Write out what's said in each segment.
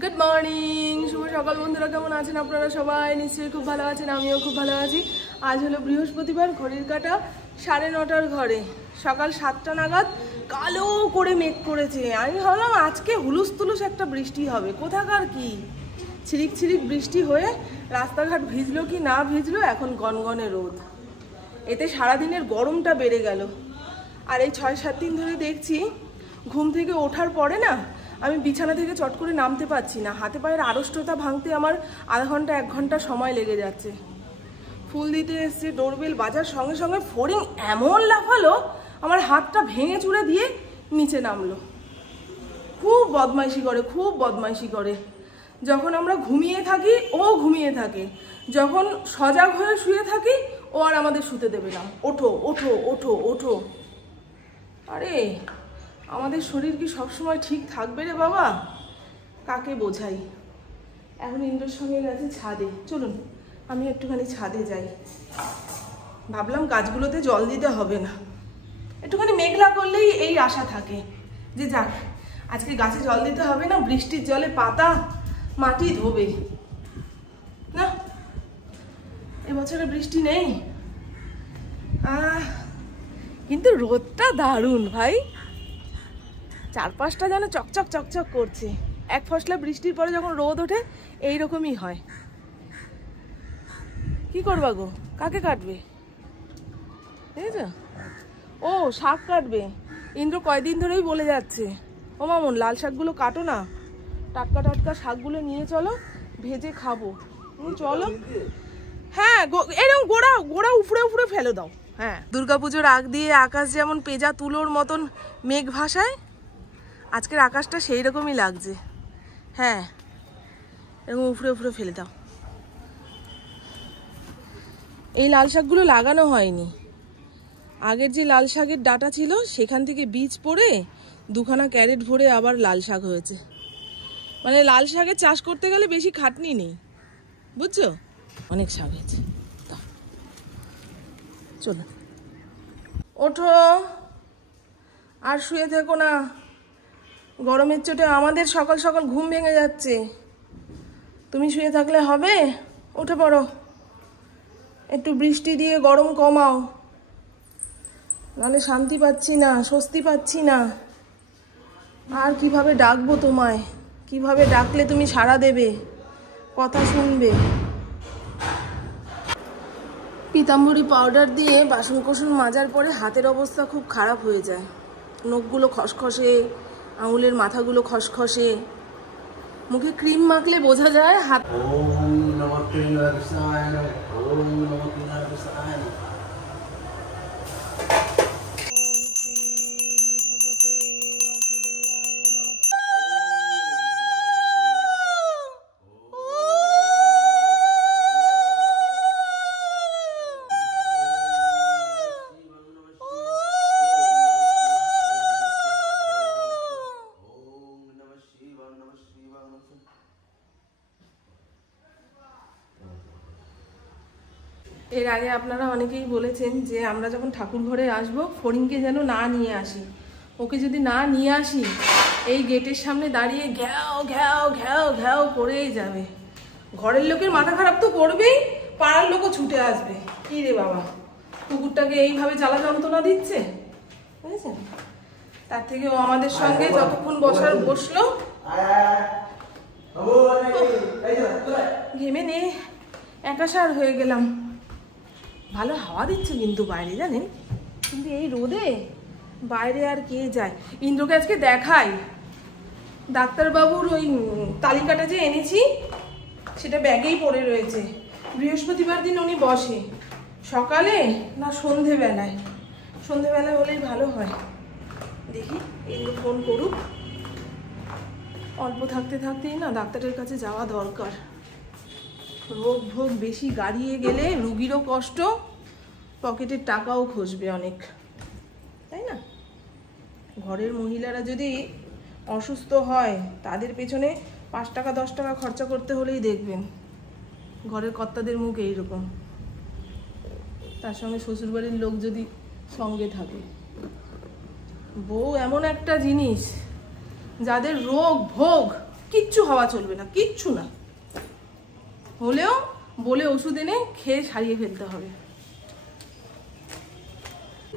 Good morning, শুভ সকাল বন্ধুরা। কেমন আছেন আপনারা সবাই? নিশ্চয়ই খুব ভালো আছেন, আমিও খুব ভালো আছি। আজ হলো বৃহস্পতিবার, ঘড়ির কাঁটা 9:30 ঘরে। সকাল 7টা নাগাদ কালো করে মেঘ করেছে। আমি ভাবলাম আজকে হুলুস তুলুস একটা বৃষ্টি হবে, কোথাকার কি ছিরিক ছিরিক বৃষ্টি হয়ে রাস্তাঘাট ভিজলো কি না ভিজলো, এখন গনগনে রোদ। এতে সারাদিনের গরমটা বেড়ে গেল। আর এই 6-7 দিন ধরে দেখছি ঘুম থেকে ওঠার পরে না আমি বিছানা থেকে চট করে নামতে পারছি না। হাতে পায়ের আড়ষ্টতা ভাঙতে আমার আধা ঘন্টা 1 ঘন্টা সময় লেগে যাচ্ছে। ফুল দিতে এসছে, ডোরবেল বাজার সঙ্গে সঙ্গে ফড়িং এমন লাফালো, আমার হাতটা ভেঙে চুড়ে দিয়ে নিচে নামলো। খুব বদমাইশি করে, খুব বদমাইশি করে। যখন আমরা ঘুমিয়ে থাকি ও ঘুমিয়ে থাকে, যখন সজাগ হয়ে শুয়ে থাকি ও আর আমাদের শুতে দেবে না। ওঠো ওঠো ওঠো ওঠো। আরে আমাদের শরীর কি সবসময় ঠিক থাকবে রে বাবা? কাকে বোঝাই। এখন ইন্দ্রর সঙ্গে গেছে ছাদে। চলুন আমি একটুখানি ছাদে যাই। ভাবলাম গাছগুলোতে জল দিতে হবে না, একটুখানি মেঘলা করলেই এই আশা থাকে যে যাক আজকে গাছে জল দিতে হবে না, বৃষ্টির জলে পাতা মাটি ধোবে না। এবছরে বৃষ্টি নেই, কিন্তু রোদটা দারুণ ভাই। চারপাশটা যেন চকচক চকচক করছে। এক ফসলা বৃষ্টির পরে যখন রোদ ওঠে এইরকমই হয়। কি করবা গো? কাকে কাটবে? ঠিক আছে, ও শাক কাটবে। ইন্দ্র কয়দিন ধরেই বলে যাচ্ছে, ও মামুন লাল শাকগুলো কাটো না, টাটকা টাটকা শাকগুলো নিয়ে চলো, ভেজে খাবো। চলো। হ্যাঁ, এরকম গোড়া গোড়া উফড়ে উফড়ে ফেলে দাও। হ্যাঁ, দুর্গাপুজোর আগ দিয়ে আকাশ যেমন পেঁজা তুলোর মতন মেঘ ভাসায়, আজকের আকাশটা সেই রকমই লাগছে। হ্যাঁ, এরকম উফড়ে উফড়ে ফেলে দাও। এই লাল শাকগুলো লাগানো হয়নি। আগের যে লাল শাকের ডাঁটা ছিল সেখান থেকে বীজ পড়ে 2খানা ক্যারেট ভরে আবার লাল শাক হয়েছে। মানে লাল শাকের চাষ করতে গেলে বেশি খাটনি নেই, বুঝছো? অনেক শাক হয়েছে। চলো ওঠো, আর শুয়ে থেকো না। গরমের চোটে আমাদের সকাল সকাল ঘুম ভেঙে যাচ্ছে। তুমি শুয়ে থাকলে হবে? উঠে পড়ো, একটু বৃষ্টি দিয়ে গরম কমাও, নাহলে শান্তি পাচ্ছি না, স্বস্তি পাচ্ছি না। আর কিভাবে ডাকবো তোমায়? কিভাবে ডাকলে তুমি সাড়া দেবে, কথা শুনবে? পিতাম্বরী পাউডার দিয়ে বাসন কোসন মাজার পরে হাতের অবস্থা খুব খারাপ হয়ে যায়। নখগুলো খসখসে, আঙুলের মাথাগুলো খসখসে। মুখে ক্রিম মাখলে বোঝা যায় হাত। এর আগে আপনারা অনেকেই বলেছেন যে আমরা যখন ঠাকুর ঘরে আসবো ফড়িংকে যেন না নিয়ে আসি। ওকে যদি না নিয়ে আসি এই গেটের সামনে দাঁড়িয়ে ঘ্যাও ঘ্যাও ঘ্যাও ঘ্যাও করেই যাবে। ঘরের লোকের মাথা খারাপ তো করবেই, পাড়ার লোকও ছুটে আসবে। কি রে বাবা, কুকুরটাকে এইভাবে জ্বালা যন্ত্রণা দিচ্ছে, বুঝেছেন? তার থেকে ও আমাদের সঙ্গে যতক্ষণ বসার বসলো, ঘেমে নে একাসার হয়ে গেলাম। ভালো হাওয়া দিচ্ছে কিন্তু বাইরে, জানেন? কিন্তু এই রোদে বাইরে আর কে যায়? ইন্দ্রকে আজকে দেখাই, ডাক্তারবাবুর ওই তালিকাটা যে এনেছি সেটা ব্যাগেই পড়ে রয়েছে। বৃহস্পতিবার দিন উনি বসে, সকালে না সন্ধেবেলায়? সন্ধেবেলায় হলেই ভালো হয়। দেখি ইন্দ্র ফোন করুক। অল্প থাকতে থাকতেই না ডাক্তারের কাছে যাওয়া দরকার। রোগ ভোগ বেশি গাড়িয়ে গেলে রুগীরও কষ্ট, পকেটের টাকাও খসবে অনেক, তাই না? ঘরের মহিলারা যদি অসুস্থ হয় তাদের পেছনে 5 টাকা 10 টাকা খরচা করতে হলেই দেখবেন ঘরের কর্তাদের মুখ এইরকম। তার সঙ্গে শ্বশুরবাড়ির লোক যদি সঙ্গে থাকে। বউ এমন একটা জিনিস যাদের রোগ ভোগ কিচ্ছু হওয়া চলবে না, কিচ্ছু না। হলেও বলে ওষুধ এনে খেয়ে সারিয়ে ফেলতে হবে।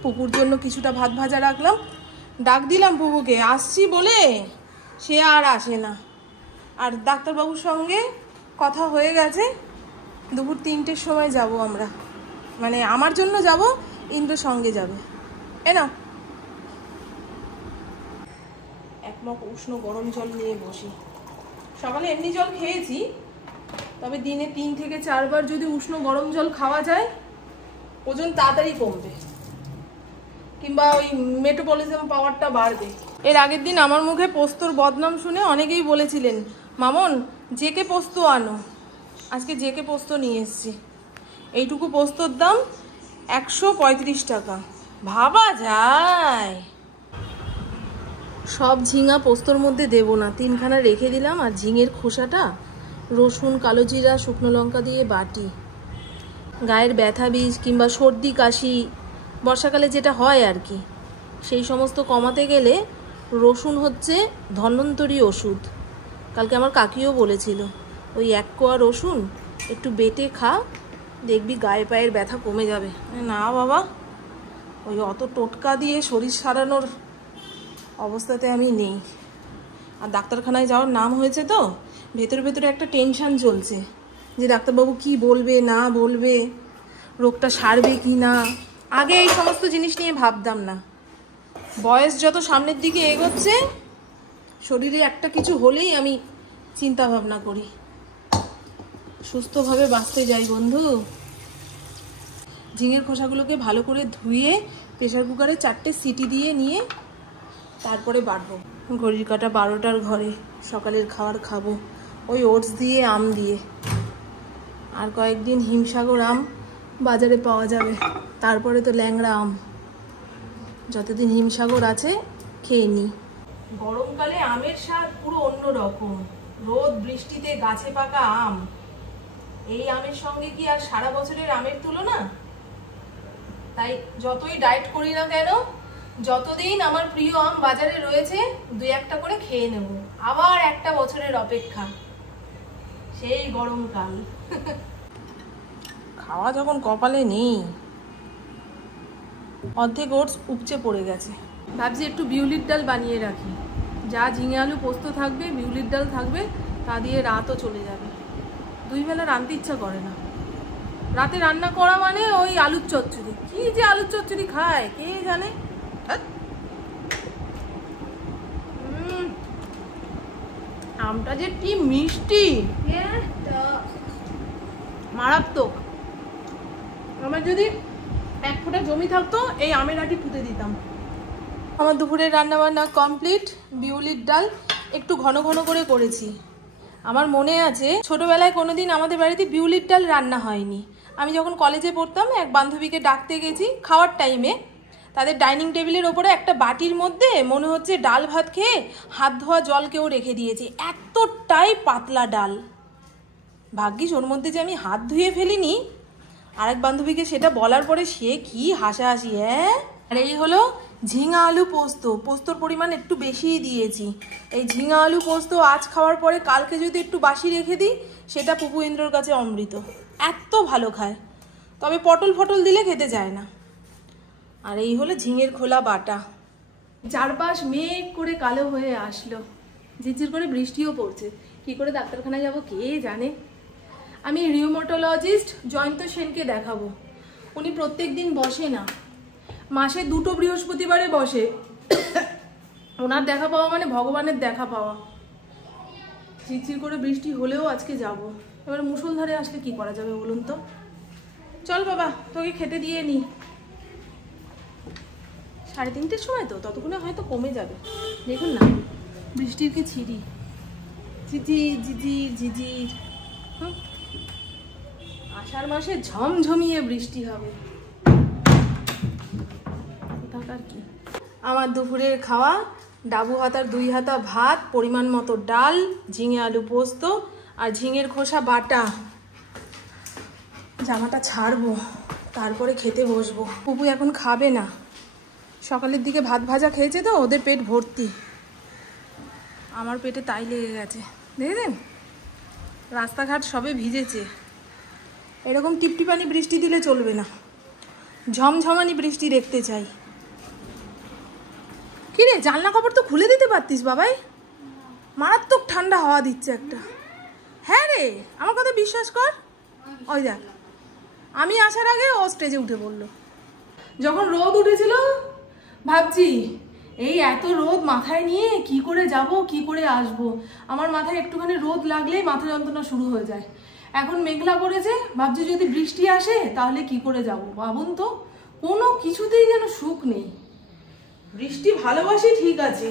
পুকুর জন্য কিছুটা ভাত ভাজা রাখলাম, ডাক দিলাম পুকুকে, আসছি বলে সে আর আসে না। আর ডাক্তারবাবুর সঙ্গে কথা হয়ে গেছে, দুপুর 3টের সময় যাব আমরা, মানে আমার জন্য যাব, ইন্দ্র সঙ্গে যাবে। না এক মগ উষ্ণ গরম জল নিয়ে বসি। সকালে এমনি জল খেয়েছি, তবে দিনে 3 থেকে 4 বার যদি উষ্ণ গরম জল খাওয়া যায় ওজন তাড়াতাড়ি কমবে, কিংবা ওই মেটাবলিজম পাওয়ারটা বাড়বে। এর আগের দিন আমার মুখে পোস্তর বদনাম শুনে অনেকেই বলেছিলেন, মামন জেকে পোস্ত আনো। আজকে জেকে পোস্ত নিয়ে এসেছি। এইটুকু পোস্তর দাম 135 টাকা। ভাবা যায়। সব ঝিঙা পোস্তর মধ্যে দেব না, 3খানা রেখে দিলাম। আর ঝিঙের খোসাটা রসুন, কালো জিরা, শুকনো লঙ্কা দিয়ে বাটি। গায়ের ব্যথা বীজ কিংবা সর্দি কাশি বর্ষাকালে যেটা হয় আর কি, সেই সমস্ত কমাতে গেলে রসুন হচ্ছে ধন্বন্তরী ওষুধ। কালকে আমার কাকিও বলেছিল, ওই 1 কোয়া রসুন একটু বেটে খা, দেখবি গায়ে পায়ের ব্যথা কমে যাবে। না বাবা, ওই অত টোটকা দিয়ে শরীর সারানোর অবস্থাতে আমি নেই। আর ডাক্তারখানায় যাওয়ার নাম হয়েছে তো ভেতরে ভেতরে একটা টেনশান চলছে, যে ডাক্তারবাবু কি বলবে না বলবে, রোগটা সারবে কি না। আগে এই সমস্ত জিনিস নিয়ে ভাবতাম না, বয়স যত সামনের দিকে এগোচ্ছে শরীরে একটা কিছু হলেই আমি চিন্তা ভাবনা করি। সুস্থভাবে বাঁচতে যাই বন্ধু। ঝিঙের খোসাগুলোকে ভালো করে ধুয়ে প্রেসার কুকারে 4টে সিটি দিয়ে নিয়ে তারপরে বাটবো। ঘড়ির কাঁটা 12টার ঘরে, সকালের খাবার খাবো ওই ওটস দিয়ে, আম দিয়ে। আর কয়েকদিন হিমসাগর আম বাজারে পাওয়া যাবে, তারপরে তো ল্যাংড়া আম। যতদিন হিমসাগর আছে খেয়ে নি। গরমকালে আমের স্বাদ পুরো অন্য রকম। রোদ বৃষ্টিতে গাছে পাকা আম, এই আমের সঙ্গে কি আর সারা বছরের আমের তুলনা? তাই যতই ডায়েট করি না কেন, যতদিন আমার প্রিয় আম বাজারে রয়েছে 2-1টা করে খেয়ে নেব। আবার একটা বছরের অপেক্ষা, সেই গরমকাল। খাওয়া যখন কপালে নেই, অর্ধেক ওটস উপচে পড়ে গেছে। ভাবছি একটু বিউলির ডাল বানিয়ে রাখি, যা ঝিঙে আলু পোস্ত থাকবে, বিউলির ডাল থাকবে, তা দিয়ে রাতও চলে যাবে। 2 বেলা রাঁধতে ইচ্ছা করে না। রাতে রান্না করা মানে ওই আলুর চচ্চড়ি। কি যে আলুর চচ্চড়ি খায় কে জানে। আমটা যে কি মিষ্টি, মারাত্মক। আমার যদি 1 ফোঁটা জমি থাকতো এই আমের আটি পুঁতে দিতাম। আমার দুপুরের রান্না বান্না কমপ্লিট। বিউলির ডাল একটু ঘন ঘন করে করেছি। আমার মনে আছে ছোটবেলায় কোনোদিন আমাদের বাড়িতে বিউলির ডাল রান্না হয়নি। আমি যখন কলেজে পড়তাম এক বান্ধবীকে ডাকতে গেছি খাওয়ার টাইমে, তাদের ডাইনিং টেবিলের ওপরে একটা বাটির মধ্যে মনে হচ্ছে ডাল ভাত খেয়ে হাত ধোয়া জল কেউ রেখে দিয়েছে, এতটাই পাতলা ডাল। ভাগ্যিস ওর মধ্যে যে আমি হাত ধুয়ে ফেলিনি। আরেক বান্ধবীকে সেটা বলার পরে সে কি হাসাহাসি। আর এই হলো ঝিঙা আলু পোস্ত। পোস্তর পরিমাণ একটু বেশিই দিয়েছি। এই ঝিঙা আলু পোস্ত আজ খাওয়ার পরে কালকে যদি একটু বাসি রেখে দিই, সেটা পুপু ইন্দ্রর কাছে অমৃত। এত ভালো খায়, তবে পটল ফটল দিলে খেতে চায় না। আর এই হলো ঝিঙের খোলা বাটা। চারপাশ মেঘ করে কালো হয়ে আসলো, ঝিরঝির করে বৃষ্টিও পড়ছে। কি করে ডাক্তারখানায় যাবো কে জানে। আমি রিউমাটোলজিস্ট জয়ন্ত সেনকে দেখাবো। উনি প্রত্যেক দিন বসে না, মাসে 2টো বৃহস্পতিবারে বসে। ওনার দেখা পাওয়া মানে ভগবানের দেখা পাওয়া। ঝিরঝির করে বৃষ্টি হলেও আজকে যাব। এবার মুষলধারে আসলে কি করা যাবে বলুন তো। চল বাবা, তোকে খেতে দিয়ে নি। 3:30-র সময় তো, ততক্ষণে হয়তো কমে যাবে। দেখুন না বৃষ্টির কি ছিরি, ঝিঝির ঝিঝির ঝিঝির। আষাঢ় মাসে ঝমঝমিয়ে বৃষ্টি হবে। কি আমার দুপুরের খাওয়া, ডাবু হাতার 2 হাতা ভাত, পরিমাণ মতো ডাল, ঝিঙে আলু পোস্ত আর ঝিঙের খোসা বাটা। জামাটা ছাড়বো, তারপরে খেতে বসবো। পুপু এখন খাবে না, সকালের দিকে ভাত ভাজা খেয়েছে তো, ওদের পেট ভর্তি। আমার পেটে তাই লেগে গেছে। দেখেছেন রাস্তাঘাট সবে ভিজেছে। এরকম টিপটিপানি বৃষ্টি দিলে চলবে না, ঝমঝমানি বৃষ্টি দেখতে চাই। কি রে, জানলা কাপড় তো খুলে দিতে পারতিস বাবাই, মারাত্মক ঠান্ডা হাওয়া দিচ্ছে একটা। হ্যাঁ রে, আমার কথা বিশ্বাস কর। ওই দেখ, আমি আসার আগে ও স্টেজে উঠে পড়লো। যখন রোদ উঠেছিল ভাবছি এই এত রোদ মাথায় নিয়ে কি করে যাব, কি করে আসব। আমার মাথায় একটুখানি রোদ লাগলেই মাথা যন্ত্রণা শুরু হয়ে যায়। এখন মেঘলা করেছে, ভাবছি যদি বৃষ্টি আসে তাহলে কি করে যাব। ভাবুন তো, কোনো কিছুতেই যেন সুখ নেই। বৃষ্টি ভালোবাসি ঠিক আছে,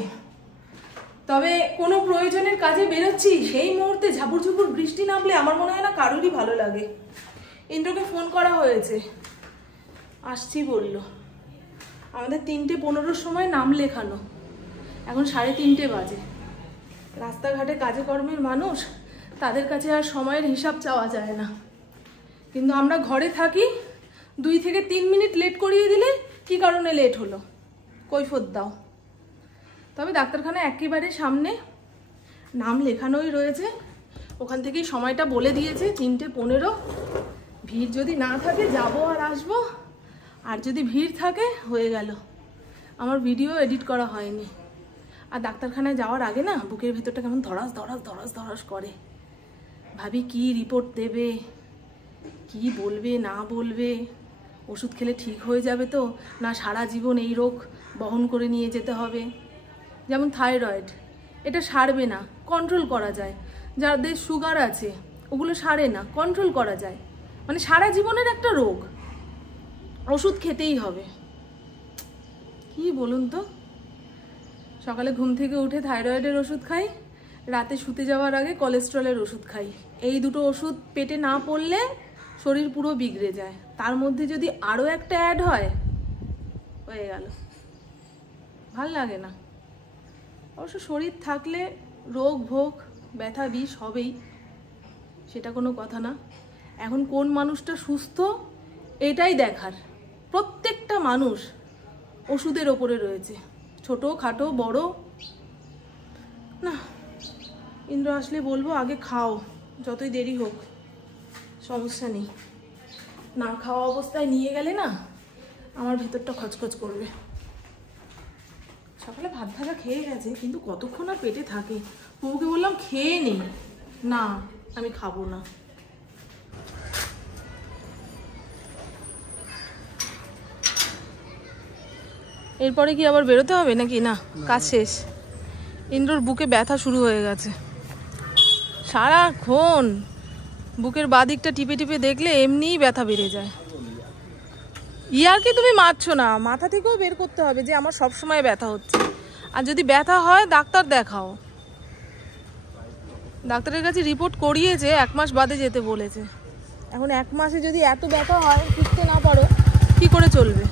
তবে কোনো প্রয়োজনের কাজে বেরোচ্ছি সেই মুহূর্তে ঝাপুর ঝুপুর বৃষ্টি নামলে আমার মনে হয় না কারোরই ভালো লাগে। ইন্দ্রকে ফোন করা হয়েছে, আসছি বলল। আমাদের 3:15 সময় নাম লেখানো, এখন 3:30 বাজে। রাস্তাঘাটে কাজে কর্মের মানুষ, তাদের কাছে আর সময়ের হিসাব চাওয়া যায় না। কিন্তু আমরা ঘরে থাকি, 2 থেকে 3 মিনিট লেট করিয়ে দিলে কি কারণে লেট হলো কৈফত দাও। তবে ডাক্তারখানা একেবারে সামনে, নাম লেখানোই রয়েছে। ওখান থেকেই সময়টা বলে দিয়েছে 3:15। ভিড় যদি না থাকে যাবো আর আসবো, আর যদি ভিড় থাকে হয়ে গেল। আমার ভিডিও এডিট করা হয়নি। আর ডাক্তারখানায় যাওয়ার আগে না বুকের ভেতরটা কেমন ধরাস ধরাস ধরাস ধরাস করে। ভাবি কি রিপোর্ট দেবে, কি বলবে না বলবে, ওষুধ খেলে ঠিক হয়ে যাবে তো, না সারা জীবন এই রোগ বহন করে নিয়ে যেতে হবে। যেমন থাইরয়েড, এটা সারবে না, কন্ট্রোল করা যায়। যাদের সুগার আছে ওগুলো সারে না, কন্ট্রোল করা যায়। মানে সারা জীবনের একটা রোগ, ওষুধ খেতেই হবে। কি বলুন তো, সকালে ঘুম থেকে উঠে থাইরয়েডের ওষুধ খাই, রাতে শুতে যাওয়ার আগে কোলেস্ট্রলের ওষুধ খাই। এই দুটো ওষুধ পেটে না পড়লে শরীর পুরো বিগড়ে যায়। তার মধ্যে যদি আরও একটা অ্যাড হয়, হয়ে গেল। ভাল লাগে না। অবশ্য শরীর থাকলে রোগ ভোগ ব্যথা বিষ হবেই, সেটা কোনো কথা না। এখন কোন মানুষটা সুস্থ এটাই দেখার। প্রত্যেকটা মানুষ ওষুধের ওপরে রয়েছে, ছোট খাটো বড়। না, ইন্দ্র আসলে বলবো আগে খাও, যতই দেরি হোক সমস্যা নেই। না খাওয়া অবস্থায় নিয়ে গেলে না আমার ভেতরটা খচখচ করবে। সকালে ভাত ভাজা খেয়ে গেছে, কিন্তু কতক্ষণ আর পেটে থাকে। বউকে বললাম খেয়ে নেই, না আমি খাবো না। এরপরে কি আবার বেরোতে হবে নাকি? না, কাজ শেষ। ইন্দ্রর বুকে ব্যথা শুরু হয়ে গেছে। সারাক্ষণ বুকের বাদিকটা টিপে টিপে দেখলে এমনিই ব্যথা বেড়ে যায়। ইয়ার কি তুমি মারছো না, মাথা থেকেও বের করতে হবে যে আমার সব সময় ব্যথা হচ্ছে। আর যদি ব্যথা হয় ডাক্তার দেখাও। ডাক্তারের কাছে রিপোর্ট করিয়েছে, 1 মাস বাদে যেতে বলেছে। এখন 1 মাসে যদি এত ব্যথা হয়, বুঝতে না পারো কি করে চলবে?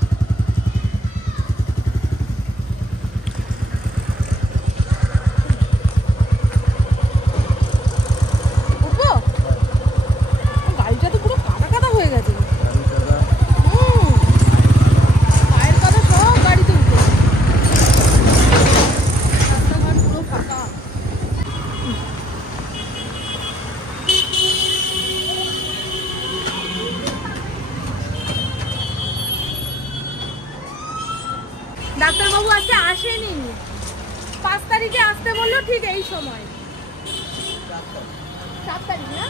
গাড়িটা তো পুরো কাদা কাদা হয়ে গেছে। পায়ের কাদা সব গাড়িতে উঠে, রাস্তাঘাট পুরো ফাঁকা। ডাক্তারবাবু আজকে আসেনি, 5 তারিখে আসতে বললো, ঠিক এই সময়। 4 তারিখ না,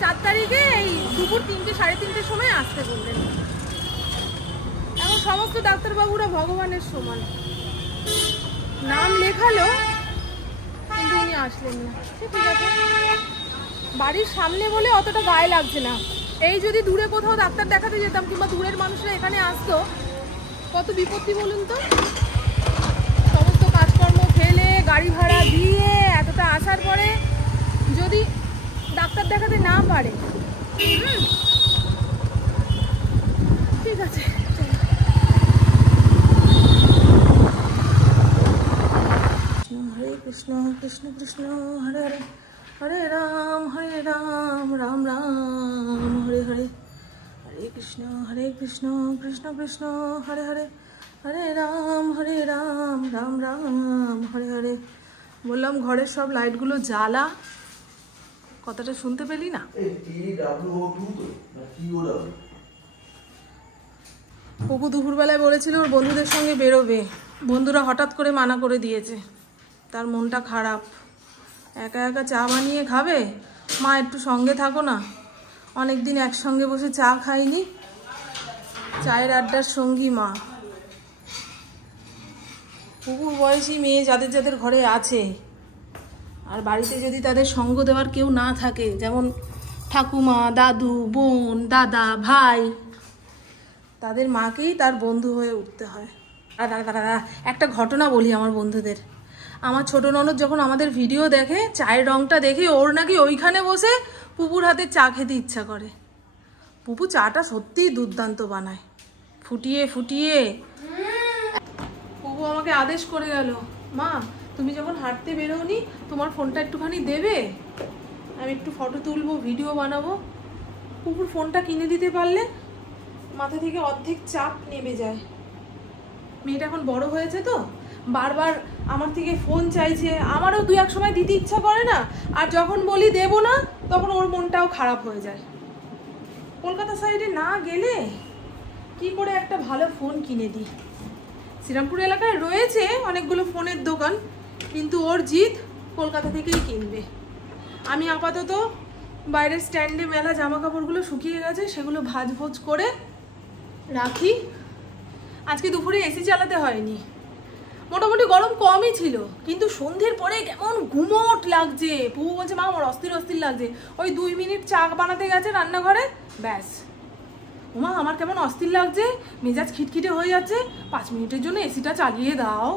4 তারিখে এই দুপুর 3টে 3:30 সময় আসতে বললেন। এখন সমস্ত ডাক্তারবাবুরা ভগবানের সমান। নাম লেখালো কিন্তু উনি আসলেন না। ঠিক আছে, বাড়ির সামনে বলে অতটা গায়ে লাগছে না। এই যদি দূরে কোথাও ডাক্তার দেখাতে যেতাম, কিংবা দূরের মানুষরা এখানে আসতো, কত বিপত্তি বলুন তো। সমস্ত কাজকর্ম ফেলে গাড়ি ভাড়া দিয়ে এতটা আসার পরে যদি ডাক্তার দেখাতে না পারে, ঠিক আছে। হরে কৃষ্ণ কৃষ্ণ কৃষ্ণ হরে হরে, হরে রাম রাম রাম হরে হরে, হরে কৃষ্ণ কৃষ্ণ কৃষ্ণ হরে হরে, হরে রাম রাম রাম হরে হরে, বললাম ঘরের সব লাইটগুলো জ্বালা, কথাটা শুনতে পেলি না? পপু দুপুরবেলায় বলেছিল ওর বন্ধুদের সঙ্গে বেরোবে, বন্ধুরা হঠাৎ করে মানা করে দিয়েছে, তার মনটা খারাপ। একা একা চা বানিয়ে খাবে, মা একটু সঙ্গে থাকো না, অনেকদিন একসঙ্গে বসে চা খাইনি, চায়ের আড্ডার সঙ্গী মা। পুকুর বয়সী মেয়ে যাদের যাদের ঘরে আছে, আর বাড়িতে যদি তাদের সঙ্গ দেওয়ার কেউ না থাকে, যেমন ঠাকুমা, দাদু, বোন, দাদা, ভাই, তাদের মাকেই তার বন্ধু হয়ে উঠতে হয়। দাদা একটা ঘটনা বলি আমার বন্ধুদের। আমার ছোট ননদ যখন আমাদের ভিডিও দেখে, চায়ের রঙটা দেখে ওর নাকি ওইখানে বসে পুপুর হাতে চা খেতে ইচ্ছা করে। পুপু চাটা সত্যিই দুর্দান্ত বানায়, ফুটিয়ে ফুটিয়ে। পুপু আমাকে আদেশ করে গেল, মা তুমি যখন হাঁটতে বেরোনি তোমার ফোনটা একটুখানি দেবে, আমি একটু ফটো তুলবো, ভিডিও বানাবো। পুপুর ফোনটা কিনে দিতে পারলে মাথা থেকে অর্ধেক চাপ নেমে যায়। মেয়েটা এখন বড় হয়েছে তো, বারবার আমার থেকে ফোন চাইছে, আমারও দু এক সময় দিতে ইচ্ছা করে না, আর যখন বলি দেবো না তখন ওর মনটাও খারাপ হয়ে যায়। কলকাতা সাইডে না গেলে কি করে একটা ভালো ফোন কিনে দিই? শ্রীরামপুর এলাকায় রয়েছে অনেকগুলো ফোনের দোকান, কিন্তু ওর জিদ কলকাতা থেকেই কিনবে। আমি আপাতত বাইরের স্ট্যান্ডে মেলা জামা কাপড়গুলো শুকিয়ে গেছে, সেগুলো ভাঁজ ভোজ করে রাখি। আজকে দুপুরে এসি চালাতে হয়নি, মোটামুটি গরম কমই ছিল, কিন্তু সন্ধ্যের পরে কেমন গুমোট লাগছে। পুপু বলছে মা আমার অস্থির অস্থির লাগছে। ওই 2 মিনিট চা বানাতে গেছে রান্নাঘরে, ব্যাস মা আমার কেমন অস্থির লাগছে, মেজাজ খিটখিটে হয়ে যাচ্ছে, 5 মিনিটের জন্য এসিটা চালিয়ে দাও।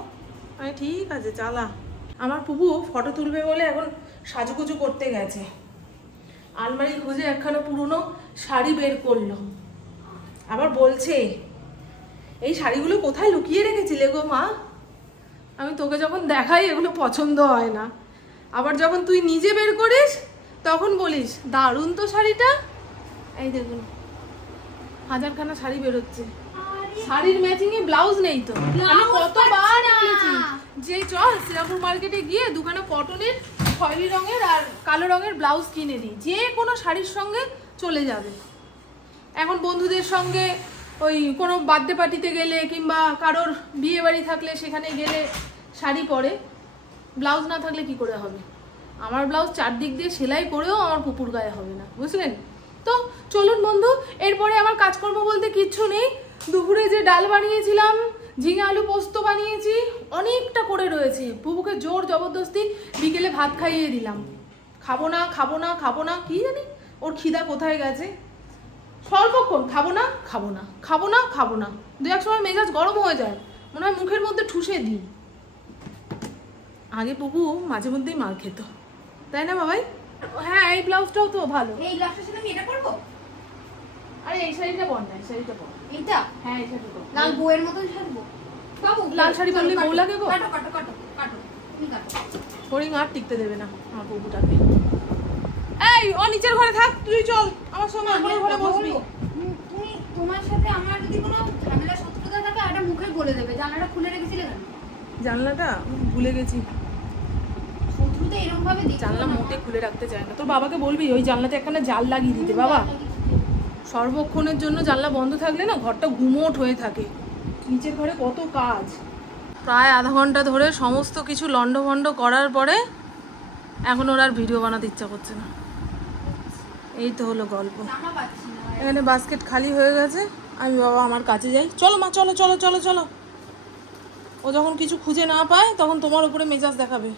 আরে ঠিক আছে চালা। আমার পুপু ফটো তুলবে বলে এখন সাজুগুজু করতে গেছে, আলমারি খুঁজে একখানা পুরনো শাড়ি বের করলো, আবার বলছে এই শাড়িগুলো কোথায় লুকিয়ে রেখেছিলে গো মা? আমি তোকে যখন দেখাই এগুলো পছন্দ হয় না, আবার যখন তুই নিজে বের করিস তখন বলিস দারুণ তো শাড়িটা। এই দেখুন 1000খানা শাড়ি বেরোচ্ছে, শাড়ির ম্যাচিং এ ব্লাউজ নেই তো। আমি কতবার বলেছি যে চল শ্রীরামপুর মার্কেটে গিয়ে দুখানা কটনের খয়েরি রঙের আর কালো রঙের ব্লাউজ কিনে দিই, যে কোনো শাড়ির সঙ্গে চলে যাবে। এখন বন্ধুদের সঙ্গে ওই কোনো বার্থডে পার্টিতে গেলে কিংবা কারোর বিয়ে বাড়ি থাকলে সেখানে গেলে শাড়ি পরে, ব্লাউজ না থাকলে কি করে হবে? আমার ব্লাউজ চারদিক দিয়ে সেলাই করেও আমার পুপুর গায়ে হবে না, বুঝলেন তো? চলুন বন্ধু, এরপরে আমার কাজকর্ম বলতে কিচ্ছু নেই। দুপুরে যে ডাল বানিয়েছিলাম, ঝিঙে আলু পোস্ত বানিয়েছি, অনেকটা করে রয়েছে। পুপুকে জোর জবরদস্তি বিকেলে ভাত খাইয়ে দিলাম, খাবো না খাবো না খাবো না, কি জানি ওর খিদা কোথায় গেছে। সর্বক্ষণ খাবো না খাবো না খাবো না খাবো না, দু এক সময় মেজাজ গরম হয়ে যায়, মনে হয় মুখের মধ্যে ঠুসে দিই। আগে পুপু মাঝে মধ্যেই মার খেত, তাই না বাবাই? হ্যাঁ এই ব্লাউজটাও তো ভালো। এই ব্লাউজটার সাথে আমি এটা পরবো? আরে এই শাড়িটা পর না, এই শাড়িটা পর। এইটা? হ্যাঁ এই শাড়িটা পর। লাল বউয়ের মতন সাজবো বাবু? লাল শাড়ি পরলে বউ লাগে গো। কাটো কাটো কাটো কাটো, তুমি কাটো। হরিং আর টিকতে দেবে না আমার পুপুটাকে। এই ও নিচের ঘরে থাক, তুই চল আমার সঙ্গে আমার ঘরে বসবি। তুমি তোমার সাথে আমার যদি কোনো ঝামেলা শত্রুতা থাকে এটা মুখে বলে দেবে। জানলাটা খুলে রেখেছিলে কেন? জানলাটা ভুলে গেছি, শত্রুতা এরকম ভাবে দিই, জানলা মোটে খুলে রাখতে চায় না। তোর বাবাকে বলবি ওই জানলাতে একখানা জাল লাগিয়ে দিতে। বাবা সর্বক্ষণের জন্য জানলা বন্ধ থাকলে না ঘরটা গুমোট হয়ে থাকে। নিচের ঘরে কত কাজ, প্রায় আধা ঘন্টা ধরে সমস্ত কিছু লন্ডভন্ড করার পরে এখন ওর আর ভিডিও বানাতে ইচ্ছা করছে না। এই তো হলো গল্প। এখানে বাস্কেট খালি হয়ে গেছে, আমি বাবা আমার কাছে যাই। চলো মা চলো চলো চলো চলো। ও যখন কিছু খুঁজে না পায় তখন তোমার উপরে মেজাজ দেখাবে।